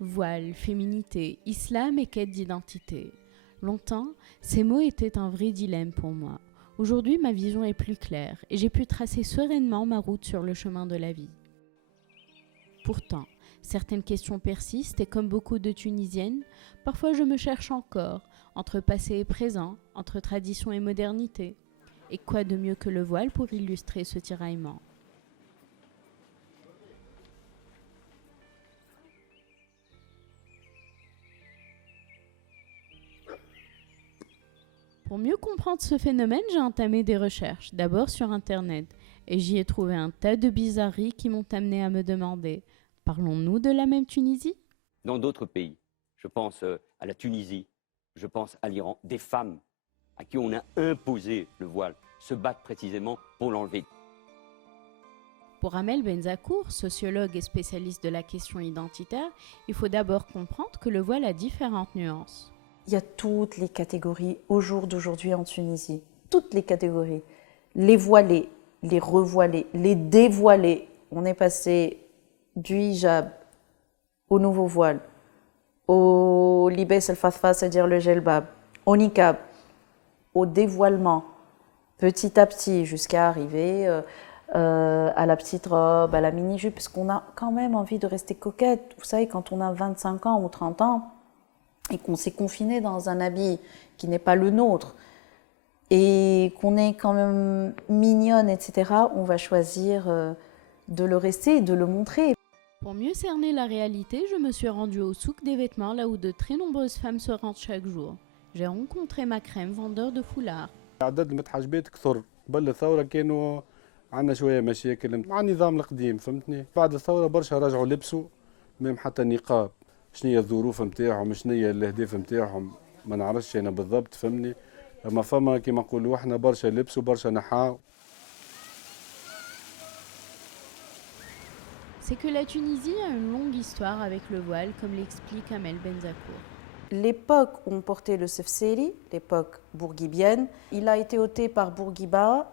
Voile, féminité, islam et quête d'identité. Longtemps, ces mots étaient un vrai dilemme pour moi. Aujourd'hui, ma vision est plus claire et j'ai pu tracer sereinement ma route sur le chemin de la vie. Pourtant, certaines questions persistent et comme beaucoup de Tunisiennes, parfois je me cherche encore, entre passé et présent, entre tradition et modernité. Et quoi de mieux que le voile pour illustrer ce tiraillement ? Pour mieux comprendre ce phénomène, j'ai entamé des recherches, d'abord sur Internet, et j'y ai trouvé un tas de bizarreries qui m'ont amené à me demander, parlons-nous de la même Tunisie ? Dans d'autres pays, je pense à la Tunisie, je pense à l'Iran, des femmes à qui on a imposé le voile se battent précisément pour l'enlever. Pour Amel Benzakour, sociologue et spécialiste de la question identitaire, il faut d'abord comprendre que le voile a différentes nuances. Il y a toutes les catégories au jour d'aujourd'hui en Tunisie. Toutes les catégories. Les voilés, les revoilés, les dévoilés. On est passé du hijab au nouveau voile, au libès al-fathfa, c'est-à-dire le gelbab, au niqab, au dévoilement, petit à petit, jusqu'à arriver à la petite robe, à la mini-jupe, parce qu'on a quand même envie de rester coquette. Vous savez, quand on a 25 ans ou 30 ans, et qu'on s'est confiné dans un habit qui n'est pas le nôtre, et qu'on est quand même mignonne, etc., on va choisir de le rester et de le montrer. Pour mieux cerner la réalité, je me suis rendue au souk des vêtements, là où de très nombreuses femmes se rendent chaque jour. J'ai rencontré Makrem, vendeur de foulards. عدد المتحجبات كثر قبل الثورة كانوا عندنا شوية مشاكل مع النظام القديم فهمتني بعد الثورة برشا رجعوا لبسوا ميم حتى النقاب شنو هي الظروف نتاعهم شنو هي الأهداف نتاعهم ما نعرفش أنا بالضبط فهمني أما فما كيما نقولوا احنا برشا لبسوا برشا نحاو. C'est que la Tunisie a une longue histoire avec le voile, comme l'explique Amel Benzakour. L'époque où on portait le sefseri, l'époque bourguibienne, il a été ôté par Bourguiba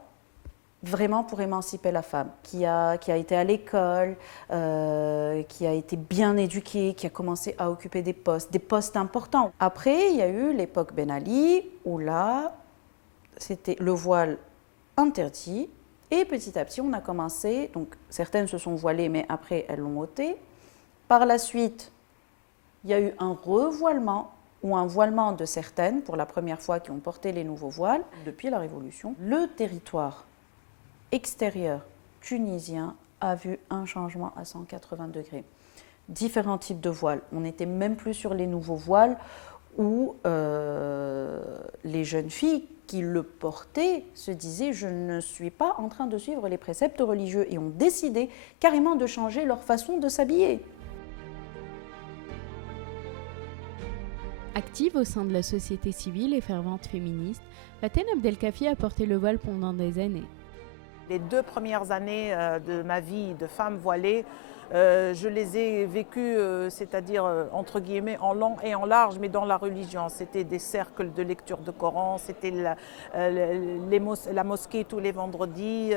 vraiment pour émanciper la femme, qui a été à l'école, qui a été bien éduquée, qui a commencé à occuper des postes importants. Après, il y a eu l'époque Ben Ali, où là, c'était le voile interdit. Et petit à petit, on a commencé, donc certaines se sont voilées, mais après, elles l'ont ôté. Par la suite, il y a eu un revoilement ou un voilement de certaines, pour la première fois, qui ont porté les nouveaux voiles depuis la Révolution. Le territoire extérieur tunisien a vu un changement à 180 degrés. Différents types de voiles. On n'était même plus sur les nouveaux voiles où les jeunes filles qui le portaient se disaient « je ne suis pas en train de suivre les préceptes religieux » et ont décidé carrément de changer leur façon de s'habiller. Active au sein de la société civile et fervente féministe, Faten Abdelkafi a porté le voile pendant des années. Les 2 premières années de ma vie de femme voilée, je les ai vécues, c'est-à-dire entre guillemets en long et en large, mais dans la religion. C'était des cercles de lecture de Coran, c'était la mosquée tous les vendredis,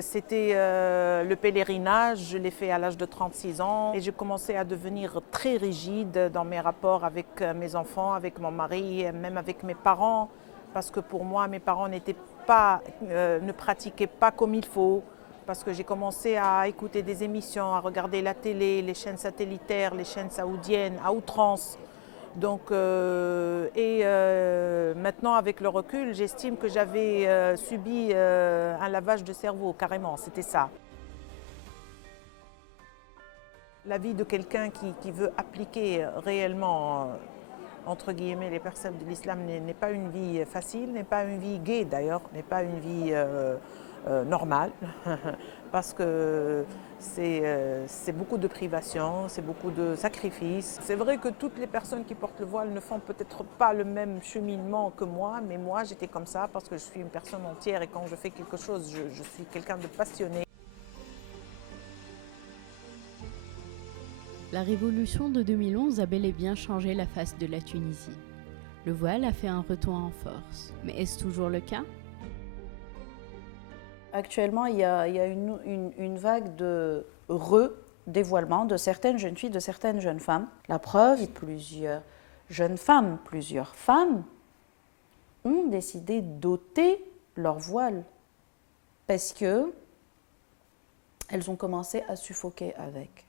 c'était le pèlerinage. Je l'ai fait à l'âge de 36 ans et j'ai commencé à devenir très rigide dans mes rapports avec mes enfants, avec mon mari, et même avec mes parents, parce que pour moi, mes parents ne pratiquaient pas comme il faut. Parce que j'ai commencé à écouter des émissions, à regarder la télé, les chaînes satellitaires, les chaînes saoudiennes, à outrance. Donc, maintenant, avec le recul, j'estime que j'avais subi un lavage de cerveau, carrément, c'était ça. La vie de quelqu'un qui veut appliquer réellement, entre guillemets, les préceptes de l'islam n'est pas une vie facile, n'est pas une vie gaie d'ailleurs, n'est pas une vie normale, parce que c'est beaucoup de privations, c'est beaucoup de sacrifices. C'est vrai que toutes les personnes qui portent le voile ne font peut-être pas le même cheminement que moi, mais moi j'étais comme ça parce que je suis une personne entière et quand je fais quelque chose, je suis quelqu'un de passionné. La révolution de 2011 a bel et bien changé la face de la Tunisie. Le voile a fait un retour en force, mais est-ce toujours le cas ? Actuellement, il y a une vague de dévoilement de certaines jeunes filles, de certaines jeunes femmes. La preuve, plusieurs jeunes femmes, plusieurs femmes ont décidé d'ôter leur voile parce que elles ont commencé à suffoquer avec.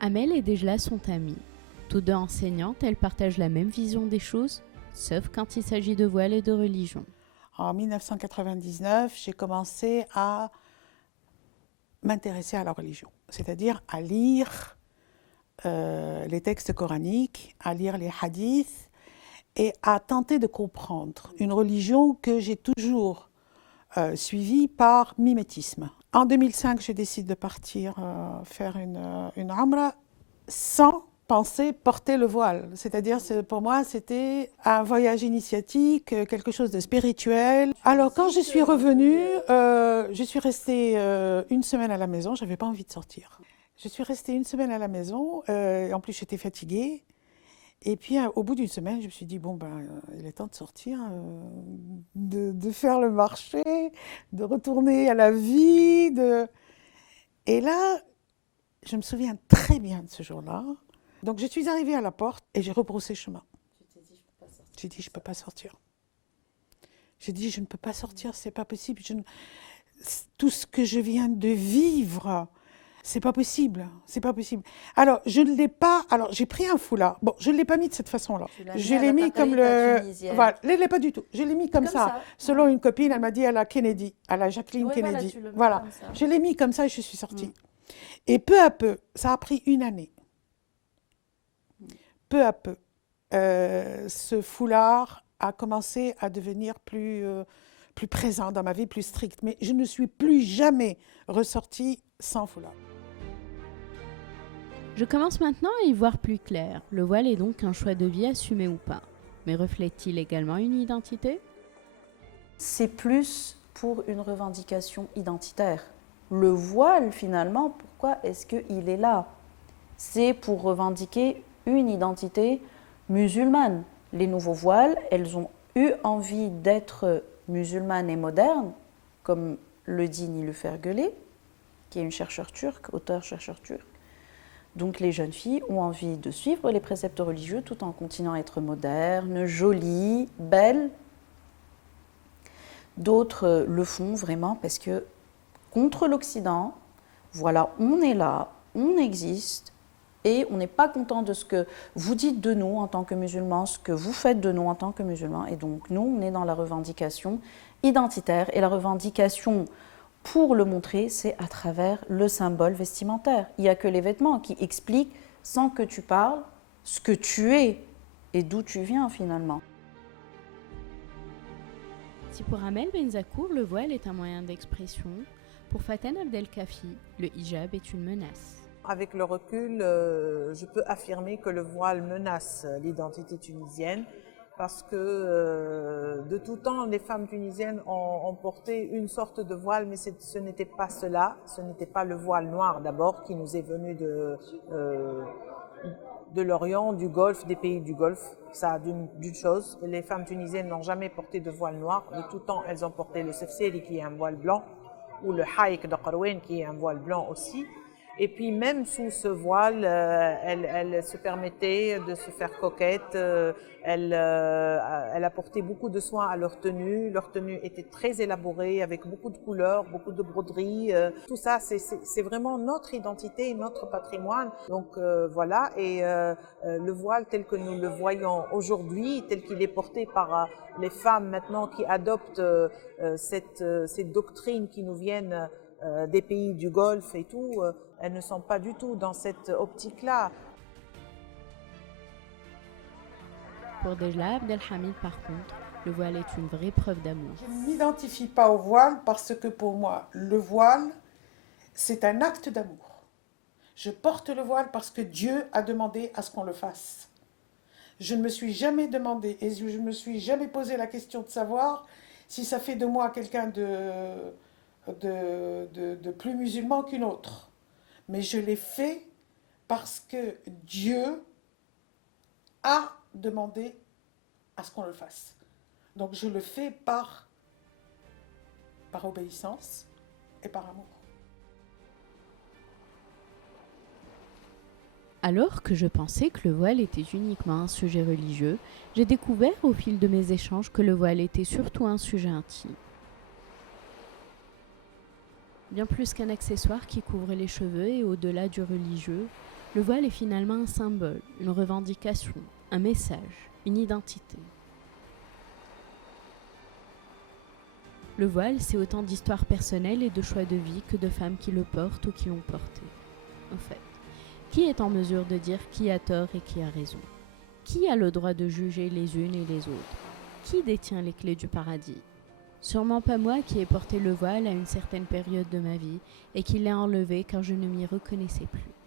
Amel et Dejla sont amies. Toutes deux enseignantes, elles partagent la même vision des choses, sauf quand il s'agit de voile et de religion. En 1999, j'ai commencé à m'intéresser à la religion, c'est-à-dire à lire les textes coraniques, à lire les hadiths et à tenter de comprendre une religion que j'ai toujours suivie par mimétisme. En 2005, je décide de partir faire une Umrah sans penser porter le voile. C'est-à-dire, pour moi, c'était un voyage initiatique, quelque chose de spirituel. Alors, quand je suis revenue, je suis restée une semaine à la maison. Je n'avais pas envie de sortir. Je suis restée une semaine à la maison. En plus, j'étais fatiguée. Et puis, au bout d'une semaine, je me suis dit, bon, il est temps de sortir, de faire le marché, de retourner à la vie. Et là, je me souviens très bien de ce jour-là. Donc, je suis arrivée à la porte et j'ai rebroussé chemin. J'ai dit, je ne peux pas sortir. J'ai dit, je ne peux pas sortir, c'est pas possible. Tout ce que je viens de vivre, c'est pas possible, c'est pas possible. Alors, je ne l'ai pas. Alors, j'ai pris un foulard. Bon, je ne l'ai pas mis de cette façon-là. Je l'ai mis comme le. Voilà, je ne l'ai pas du tout. Je l'ai mis comme ça. Selon une copine, elle m'a dit à la Kennedy, à la Jacqueline Kennedy. Voilà, je l'ai mis comme ça et je suis sortie. Et peu à peu, ça a pris une année. Peu à peu, ce foulard a commencé à devenir plus présent dans ma vie, plus strict. Mais je ne suis plus jamais ressortie sans foulard. Je commence maintenant à y voir plus clair. Le voile est donc un choix de vie assumé ou pas. Mais reflète-t-il également une identité ? C'est plus pour une revendication identitaire. Le voile, finalement, pourquoi est-ce qu'il est là ? C'est pour revendiquer une identité musulmane. Les nouveaux voiles, elles ont eu envie d'être musulmanes et modernes, comme le dit Nilüfer Gölé, qui est une chercheure turque, auteure-chercheur turque. Donc les jeunes filles ont envie de suivre les préceptes religieux tout en continuant à être modernes, jolies, belles. D'autres le font vraiment parce que contre l'Occident, voilà, on est là, on existe, et on n'est pas content de ce que vous dites de nous en tant que musulmans, ce que vous faites de nous en tant que musulmans. Et donc nous, on est dans la revendication identitaire. Et la revendication, pour le montrer, c'est à travers le symbole vestimentaire. Il n'y a que les vêtements qui expliquent, sans que tu parles, ce que tu es et d'où tu viens finalement. Si pour Amel Benzakour, le voile est un moyen d'expression, pour Faten Abdelkafi, le hijab est une menace. Avec le recul, je peux affirmer que le voile menace l'identité tunisienne parce que de tout temps, les femmes tunisiennes ont porté une sorte de voile, mais ce n'était pas cela, ce n'était pas le voile noir d'abord qui nous est venu de l'Orient, du Golfe, des pays du Golfe. Ça, d'une chose, les femmes tunisiennes n'ont jamais porté de voile noir, de tout temps elles ont porté le sefseri qui est un voile blanc, ou le haïk de Qarouen qui est un voile blanc aussi. Et puis même sous ce voile, elle se permettait de se faire coquette, elle apportait beaucoup de soins à leur tenue. Leur tenue était très élaborée, avec beaucoup de couleurs, beaucoup de broderies. Tout ça, c'est vraiment notre identité, notre patrimoine. Donc voilà, et le voile tel que nous le voyons aujourd'hui, tel qu'il est porté par les femmes maintenant qui adoptent ces doctrines qui nous viennent des pays du Golfe et tout, elles ne sont pas du tout dans cette optique-là. Pour Dejla Abdelhamid, par contre, le voile est une vraie preuve d'amour. Je ne m'identifie pas au voile parce que pour moi, le voile, c'est un acte d'amour. Je porte le voile parce que Dieu a demandé à ce qu'on le fasse. Je ne me suis jamais demandé et je ne me suis jamais posé la question de savoir si ça fait de moi quelqu'un de plus musulman qu'une autre. mais je l'ai fait parce que Dieu a demandé à ce qu'on le fasse. Donc je le fais par obéissance et par amour. Alors que je pensais que le voile était uniquement un sujet religieux, j'ai découvert au fil de mes échanges que le voile était surtout un sujet intime. Bien plus qu'un accessoire qui couvre les cheveux et au-delà du religieux, le voile est finalement un symbole, une revendication, un message, une identité. Le voile, c'est autant d'histoires personnelles et de choix de vie que de femmes qui le portent ou qui l'ont porté. En fait, qui est en mesure de dire qui a tort et qui a raison? Qui a le droit de juger les unes et les autres? Qui détient les clés du paradis? Sûrement pas moi qui ai porté le voile à une certaine période de ma vie et qui l'ai enlevé car je ne m'y reconnaissais plus.